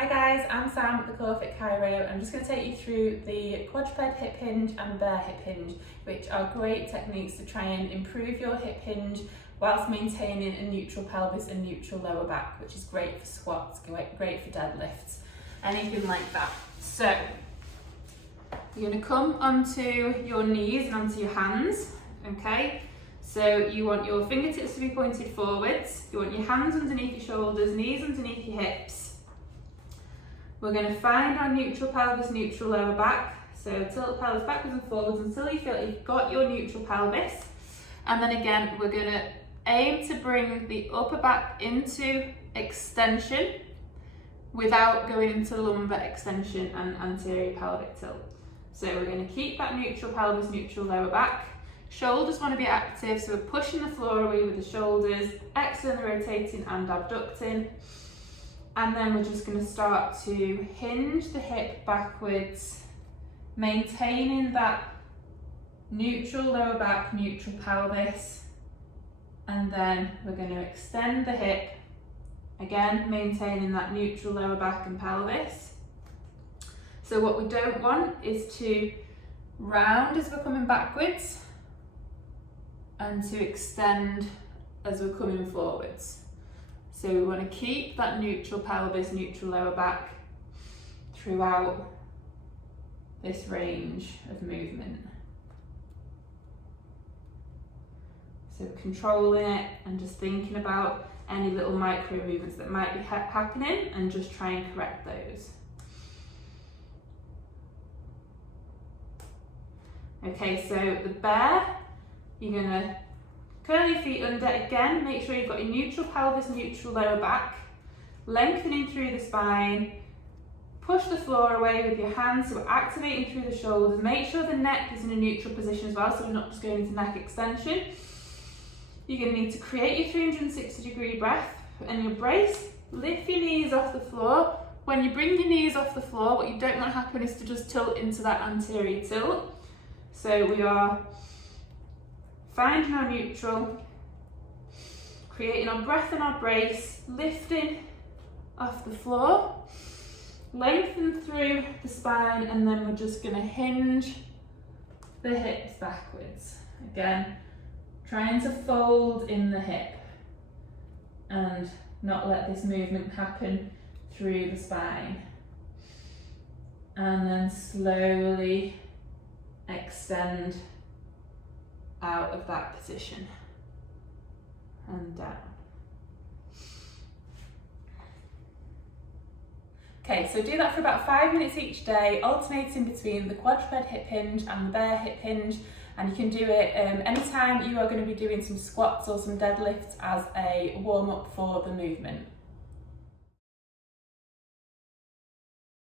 Hi guys, I'm Sam at the Quadruped Chiro. I'm just going to take you through the quadruped hip hinge and bear hip hinge, which are great techniques to try and improve your hip hinge whilst maintaining a neutral pelvis and neutral lower back, which is great for squats, great for deadlifts, anything like that. So you're going to come onto your knees and onto your hands, okay? So you want your fingertips to be pointed forwards, you want your hands underneath your shoulders, knees underneath your hips. We're going to find our neutral pelvis, neutral lower back. So tilt the pelvis backwards and forwards until you feel like you've got your neutral pelvis. And then again, we're going to aim to bring the upper back into extension without going into lumbar extension and anterior pelvic tilt. So we're going to keep that neutral pelvis, neutral lower back. Shoulders want to be active, so we're pushing the floor away with the shoulders, externally rotating and abducting. And then we're just going to start to hinge the hip backwards, maintaining that neutral lower back, neutral pelvis. And then we're going to extend the hip, again maintaining that neutral lower back and pelvis. So what we don't want is to round as we're coming backwards and to extend as we're coming forwards. So we want to keep that neutral pelvis, neutral lower back throughout this range of movement. So controlling it and just thinking about any little micro movements that might be happening and just try and correct those. Okay, so the bear, you're going to curl your feet under, again, make sure you've got your neutral pelvis, neutral lower back, lengthening through the spine, push the floor away with your hands, so we're activating through the shoulders, make sure the neck is in a neutral position as well, so we're not just going into neck extension. You're going to need to create your 360-degree breath and your brace, lift your knees off the floor. When you bring your knees off the floor, what you don't want to happen is to just tilt into that anterior tilt. So we are finding our neutral, creating our breath and our brace, lifting off the floor, lengthen through the spine, and then we're just going to hinge the hips backwards. Again, trying to fold in the hip and not let this movement happen through the spine. And then slowly extend out of that position and down. Okay, so do that for about 5 minutes each day, alternating between the quadruped hip hinge and the bear hip hinge, and you can do it anytime you are going to be doing some squats or some deadlifts as a warm-up for the movement.